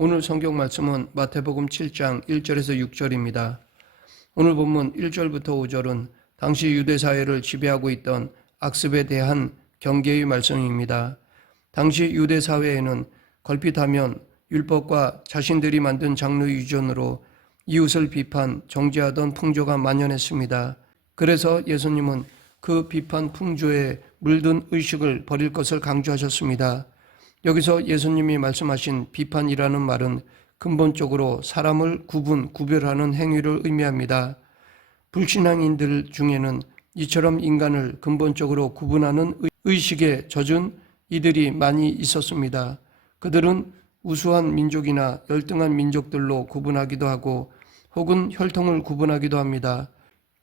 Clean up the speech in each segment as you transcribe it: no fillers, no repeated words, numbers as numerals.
오늘 성경 말씀은 마태복음 7장 1절에서 6절입니다. 오늘 본문 1절부터 5절은 당시 유대사회를 지배하고 있던 악습에 대한 경계의 말씀입니다. 당시 유대사회에는 걸핏하면 율법과 자신들이 만든 장르 유전으로 이웃을 비판, 정죄하던 풍조가 만연했습니다. 그래서 예수님은 그 비판 풍조에 물든 의식을 버릴 것을 강조하셨습니다. 여기서 예수님이 말씀하신 비판이라는 말은 근본적으로 사람을 구별하는 행위를 의미합니다. 불신앙인들 중에는 이처럼 인간을 근본적으로 구분하는 의식에 젖은 이들이 많이 있었습니다. 그들은 우수한 민족이나 열등한 민족들로 구분하기도 하고 혹은 혈통을 구분하기도 합니다.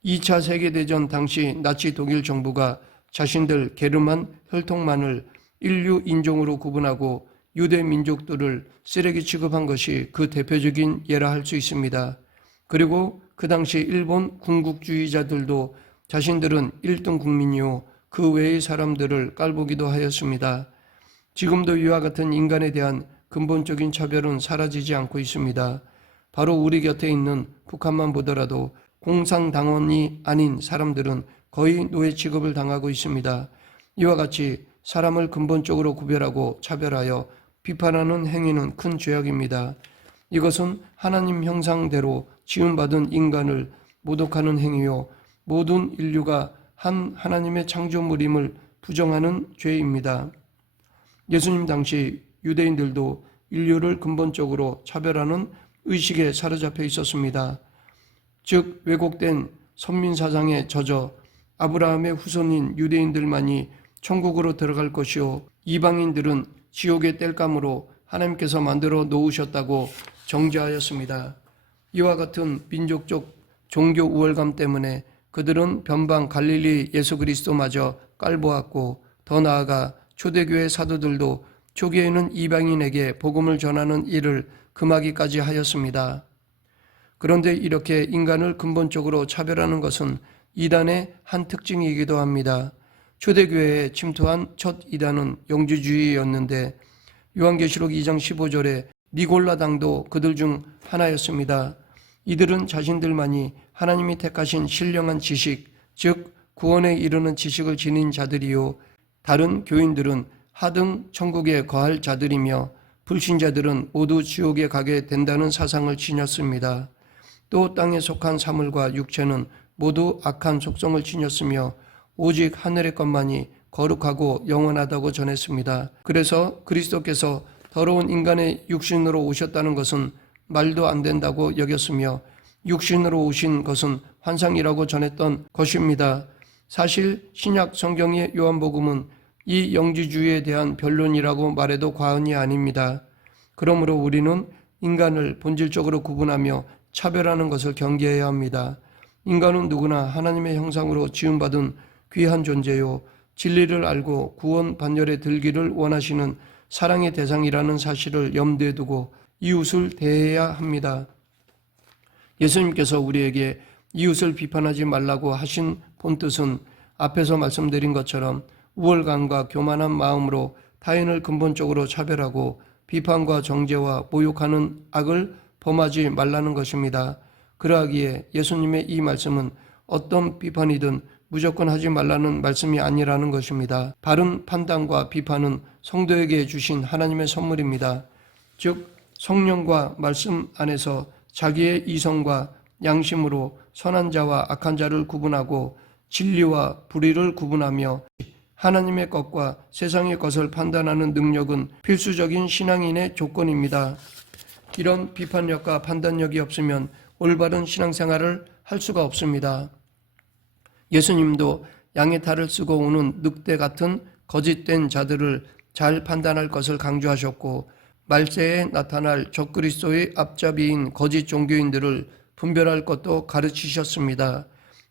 2차 세계대전 당시 나치 독일 정부가 자신들 게르만 혈통만을 인류 인종으로 구분하고 유대 민족들을 쓰레기 취급한 것이 그 대표적인 예라 할 수 있습니다. 그리고 그 당시 일본 군국주의자들도 자신들은 1등 국민이요 그 외의 사람들을 깔보기도 하였습니다. 지금도 이와 같은 인간에 대한 근본적인 차별은 사라지지 않고 있습니다. 바로 우리 곁에 있는 북한만 보더라도 공산당원이 아닌 사람들은 거의 노예 취급을 당하고 있습니다. 이와 같이 사람을 근본적으로 구별하고 차별하여 비판하는 행위는 큰 죄악입니다. 이것은 하나님 형상대로 지음받은 인간을 모독하는 행위요 모든 인류가 한 하나님의 창조물임을 부정하는 죄입니다. 예수님 당시 유대인들도 인류를 근본적으로 차별하는 의식에 사로잡혀 있었습니다. 즉 왜곡된 선민사상에 젖어 아브라함의 후손인 유대인들만이 천국으로 들어갈 것이요 이방인들은 지옥의 땔감으로 하나님께서 만들어 놓으셨다고 정죄하였습니다. 이와 같은 민족적 종교 우월감 때문에 그들은 변방 갈릴리 예수 그리스도마저 깔보았고 더 나아가 초대교회 사도들도 초기에는 이방인에게 복음을 전하는 일을 금하기까지 하였습니다. 그런데 이렇게 인간을 근본적으로 차별하는 것은 이단의 한 특징이기도 합니다. 초대교회에 침투한 첫 이단은 영주주의였는데 요한계시록 2장 15절에 니골라당도 그들 중 하나였습니다. 이들은 자신들만이 하나님이 택하신 신령한 지식, 즉 구원에 이르는 지식을 지닌 자들이요 다른 교인들은 하등 천국에 거할 자들이며 불신자들은 모두 지옥에 가게 된다는 사상을 지녔습니다. 또 땅에 속한 사물과 육체는 모두 악한 속성을 지녔으며 오직 하늘의 것만이 거룩하고 영원하다고 전했습니다. 그래서 그리스도께서 더러운 인간의 육신으로 오셨다는 것은 말도 안 된다고 여겼으며 육신으로 오신 것은 환상이라고 전했던 것입니다. 사실 신약 성경의 요한복음은 이 영지주의에 대한 변론이라고 말해도 과언이 아닙니다. 그러므로 우리는 인간을 본질적으로 구분하며 차별하는 것을 경계해야 합니다. 인간은 누구나 하나님의 형상으로 지음받은 귀한 존재요 진리를 알고 구원 반열에 들기를 원하시는 사랑의 대상이라는 사실을 염두에 두고 이웃을 대해야 합니다. 예수님께서 우리에게 이웃을 비판하지 말라고 하신 본뜻은 앞에서 말씀드린 것처럼 우월감과 교만한 마음으로 타인을 근본적으로 차별하고 비판과 정죄와 모욕하는 악을 범하지 말라는 것입니다. 그러하기에 예수님의 이 말씀은 어떤 비판이든 무조건 하지 말라는 말씀이 아니라는 것입니다. 바른 판단과 비판은 성도에게 주신 하나님의 선물입니다. 즉 성령과 말씀 안에서 자기의 이성과 양심으로 선한 자와 악한 자를 구분하고 진리와 불의를 구분하며 하나님의 것과 세상의 것을 판단하는 능력은 필수적인 신앙인의 조건입니다. 이런 비판력과 판단력이 없으면 올바른 신앙생활을 할 수가 없습니다. 예수님도 양의 탈을 쓰고 오는 늑대 같은 거짓된 자들을 잘 판단할 것을 강조하셨고 말세에 나타날 적그리스도의 앞잡이인 거짓 종교인들을 분별할 것도 가르치셨습니다.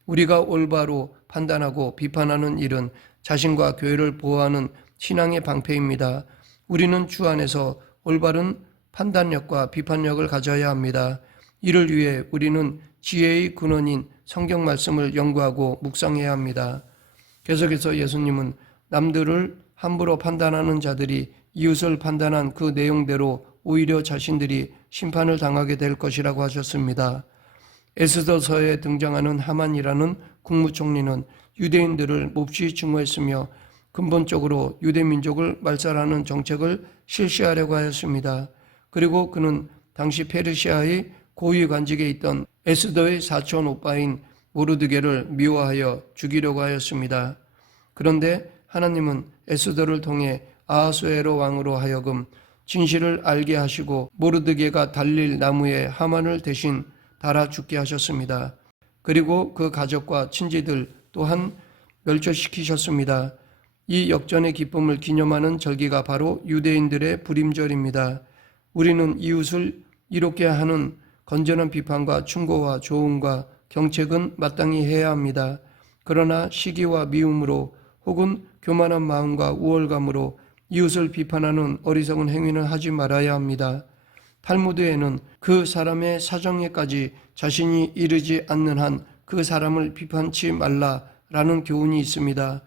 우리가 올바로 판단하고 비판하는 일은 자신과 교회를 보호하는 신앙의 방패입니다. 우리는 주 안에서 올바른 판단력과 비판력을 가져야 합니다. 이를 위해 우리는 지혜의 근원인 성경 말씀을 연구하고 묵상해야 합니다. 계속해서 예수님은 남들을 함부로 판단하는 자들이 이웃을 판단한 그 내용대로 오히려 자신들이 심판을 당하게 될 것이라고 하셨습니다. 에스더서에 등장하는 하만이라는 국무총리는 유대인들을 몹시 증오했으며 근본적으로 유대민족을 말살하는 정책을 실시하려고 하였습니다. 그리고 그는 당시 페르시아의 고위 관직에 있던 에스더의 사촌 오빠인 모르드게를 미워하여 죽이려고 하였습니다. 그런데 하나님은 에스더를 통해 아하수에로 왕으로 하여금 진실을 알게 하시고 모르드게가 달릴 나무에 하만을 대신 달아 죽게 하셨습니다. 그리고 그 가족과 친지들 또한 멸절시키셨습니다. 이 역전의 기쁨을 기념하는 절기가 바로 유대인들의 불임절입니다. 우리는 이웃을 이롭게 하는 건전한 비판과 충고와 조언과 경책은 마땅히 해야 합니다. 그러나 시기와 미움으로 혹은 교만한 마음과 우월감으로 이웃을 비판하는 어리석은 행위는 하지 말아야 합니다. 탈무드에는 그 사람의 사정에까지 자신이 이르지 않는 한 그 사람을 비판치 말라라는 교훈이 있습니다.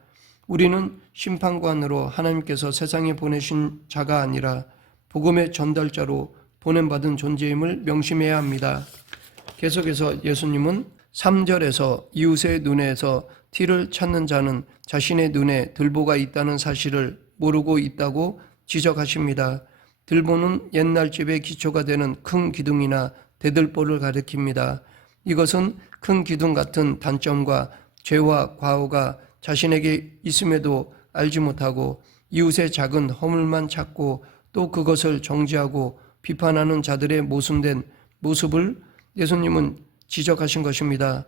우리는 심판관으로 하나님께서 세상에 보내신 자가 아니라 복음의 전달자로 보냄받은 존재임을 명심해야 합니다. 계속해서 예수님은 3절에서 이웃의 눈에서 티를 찾는 자는 자신의 눈에 들보가 있다는 사실을 모르고 있다고 지적하십니다. 들보는 옛날 집의 기초가 되는 큰 기둥이나 대들보를 가리킵니다. 이것은 큰 기둥 같은 단점과 죄와 과오가 자신에게 있음에도 알지 못하고 이웃의 작은 허물만 찾고 또 그것을 정죄하고 비판하는 자들의 모순된 모습을 예수님은 지적하신 것입니다.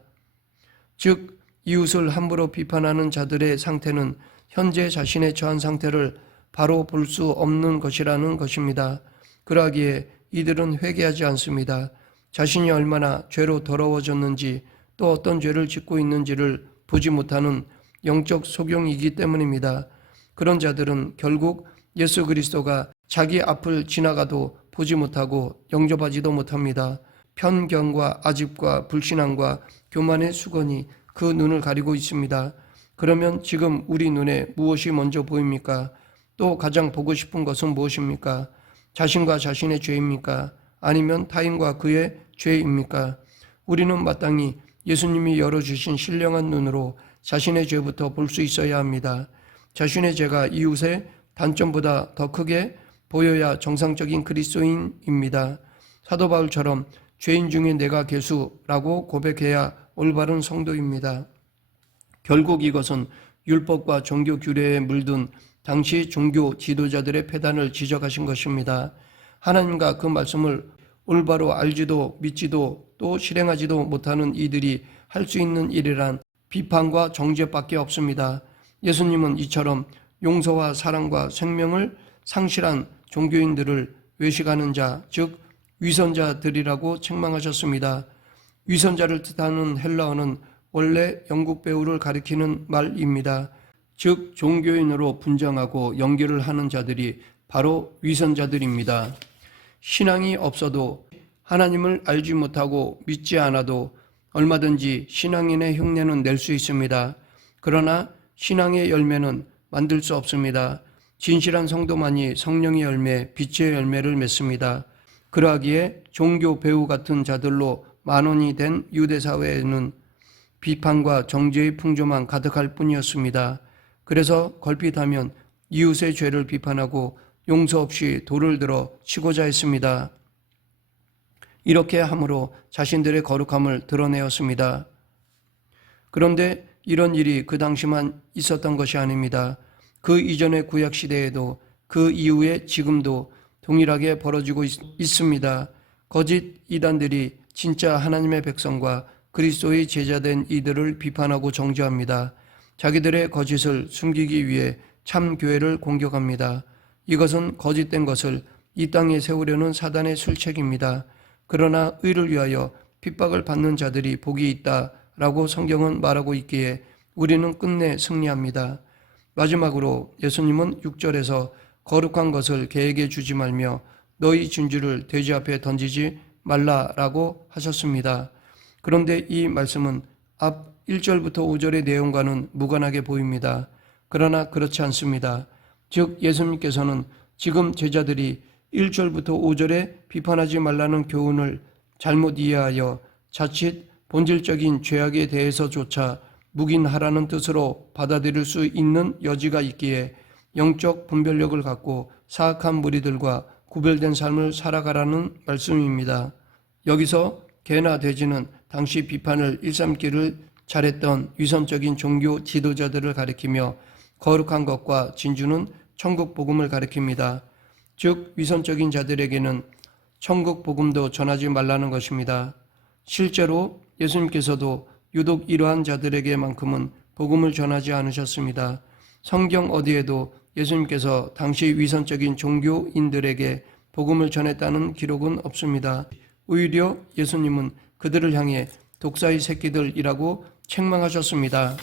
즉 이웃을 함부로 비판하는 자들의 상태는 현재 자신의 처한 상태를 바로 볼 수 없는 것이라는 것입니다. 그러기에 이들은 회개하지 않습니다. 자신이 얼마나 죄로 더러워졌는지 또 어떤 죄를 짓고 있는지를 보지 못하는 영적 소경이기 때문입니다. 그런 자들은 결국 예수 그리스도가 자기 앞을 지나가도 보지 못하고 영접하지도 못합니다. 편견과 아집과 불신앙과 교만의 수건이 그 눈을 가리고 있습니다. 그러면 지금 우리 눈에 무엇이 먼저 보입니까? 또 가장 보고 싶은 것은 무엇입니까? 자신과 자신의 죄입니까? 아니면 타인과 그의 죄입니까? 우리는 마땅히 예수님이 열어주신 신령한 눈으로 자신의 죄부터 볼 수 있어야 합니다. 자신의 죄가 이웃의 단점보다 더 크게 보여야 정상적인 그리스도인입니다. 사도 바울처럼 죄인 중에 내가 괴수라고 고백해야 올바른 성도입니다. 결국 이것은 율법과 종교 규례에 물든 당시 종교 지도자들의 패단을 지적하신 것입니다. 하나님과 그 말씀을 올바로 알지도 믿지도 또 실행하지도 못하는 이들이 할 수 있는 일이란 비판과 정죄밖에 없습니다. 예수님은 이처럼 용서와 사랑과 생명을 상실한 종교인들을 외식하는 자, 즉 위선자들이라고 책망하셨습니다. 위선자를 뜻하는 헬라어는 원래 영국 배우를 가리키는 말입니다. 즉 종교인으로 분장하고 연결을 하는 자들이 바로 위선자들입니다. 신앙이 없어도 하나님을 알지 못하고 믿지 않아도 얼마든지 신앙인의 흉내는 낼 수 있습니다. 그러나 신앙의 열매는 만들 수 없습니다. 진실한 성도만이 성령의 열매, 빛의 열매를 맺습니다. 그러하기에 종교 배우 같은 자들로 만원이 된 유대사회에는 비판과 정죄의 풍조만 가득할 뿐이었습니다. 그래서 걸핏하면 이웃의 죄를 비판하고 용서 없이 돌을 들어 치고자 했습니다. 이렇게 함으로 자신들의 거룩함을 드러내었습니다. 그런데 이런 일이 그 당시만 있었던 것이 아닙니다. 그 이전의 구약시대에도 그 이후에 지금도 동일하게 벌어지고 있습니다. 거짓 이단들이 진짜 하나님의 백성과 그리스도의 제자된 이들을 비판하고 정죄합니다. 자기들의 거짓을 숨기기 위해 참 교회를 공격합니다. 이것은 거짓된 것을 이 땅에 세우려는 사단의 술책입니다. 그러나 의를 위하여 핍박을 받는 자들이 복이 있다라고 성경은 말하고 있기에 우리는 끝내 승리합니다. 마지막으로 예수님은 6절에서 거룩한 것을 개에게 주지 말며 너희 진주를 돼지 앞에 던지지 말라라고 하셨습니다. 그런데 이 말씀은 앞 1절부터 5절의 내용과는 무관하게 보입니다. 그러나 그렇지 않습니다. 즉 예수님께서는 지금 제자들이 1절부터 5절에 비판하지 말라는 교훈을 잘못 이해하여 자칫 본질적인 죄악에 대해서조차 묵인하라는 뜻으로 받아들일 수 있는 여지가 있기에 영적 분별력을 갖고 사악한 무리들과 구별된 삶을 살아가라는 말씀입니다. 여기서 개나 돼지는 당시 비판을 일삼기를 잘했던 위선적인 종교 지도자들을 가리키며 거룩한 것과 진주는 천국 복음을 가리킵니다. 즉 위선적인 자들에게는 천국 복음도 전하지 말라는 것입니다. 실제로 예수님께서도 유독 이러한 자들에게만큼은 복음을 전하지 않으셨습니다. 성경 어디에도 예수님께서 당시 위선적인 종교인들에게 복음을 전했다는 기록은 없습니다. 오히려 예수님은 그들을 향해 독사의 새끼들이라고 책망하셨습니다.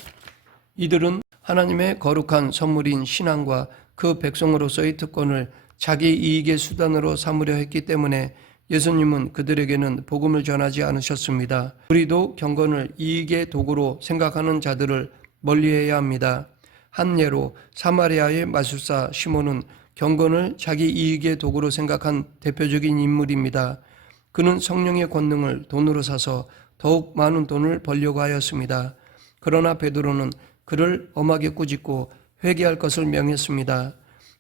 이들은 하나님의 거룩한 선물인 신앙과 그 백성으로서의 특권을 자기 이익의 수단으로 삼으려 했기 때문에 예수님은 그들에게는 복음을 전하지 않으셨습니다. 우리도 경건을 이익의 도구로 생각하는 자들을 멀리해야 합니다. 한 예로 사마리아의 마술사 시몬은 경건을 자기 이익의 도구로 생각한 대표적인 인물입니다. 그는 성령의 권능을 돈으로 사서 더욱 많은 돈을 벌려고 하였습니다. 그러나 베드로는 그를 엄하게 꾸짖고 회개할 것을 명했습니다.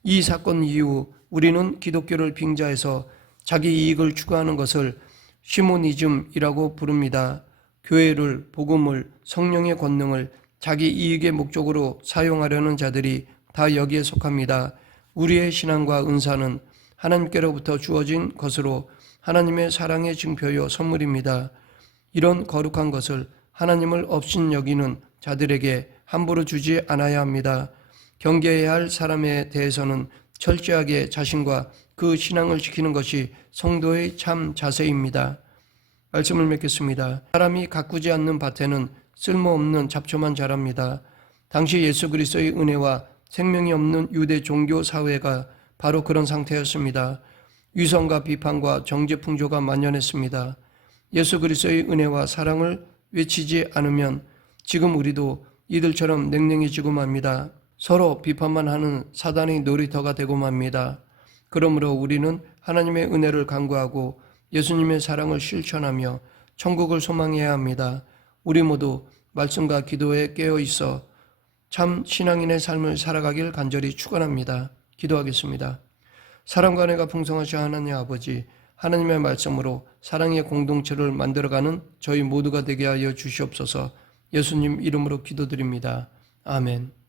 이 사건 이후 우리는 기독교를 빙자해서 자기 이익을 추구하는 것을 시모니즘이라고 부릅니다. 교회를, 복음을, 성령의 권능을 자기 이익의 목적으로 사용하려는 자들이 다 여기에 속합니다. 우리의 신앙과 은사는 하나님께로부터 주어진 것으로 하나님의 사랑의 증표요 선물입니다. 이런 거룩한 것을 하나님을 업신여기는 자들에게 함부로 주지 않아야 합니다. 경계해야 할 사람에 대해서는 철저하게 자신과 그 신앙을 지키는 것이 성도의 참 자세입니다. 말씀을 맺겠습니다. 사람이 가꾸지 않는 밭에는 쓸모없는 잡초만 자랍니다. 당시 예수 그리스도의 은혜와 생명이 없는 유대 종교 사회가 바로 그런 상태였습니다. 위선과 비판과 정죄 풍조가 만연했습니다. 예수 그리스도의 은혜와 사랑을 외치지 않으면 지금 우리도 이들처럼 냉랭해지고 맙니다. 서로 비판만 하는 사단의 놀이터가 되고 맙니다. 그러므로 우리는 하나님의 은혜를 간구하고 예수님의 사랑을 실천하며 천국을 소망해야 합니다. 우리 모두 말씀과 기도에 깨어 있어 참 신앙인의 삶을 살아가길 간절히 축원합니다. 기도하겠습니다. 사랑과 은혜가 풍성하신 하나님 아버지, 하나님의 말씀으로 사랑의 공동체를 만들어가는 저희 모두가 되게 하여 주시옵소서. 예수님 이름으로 기도드립니다. 아멘.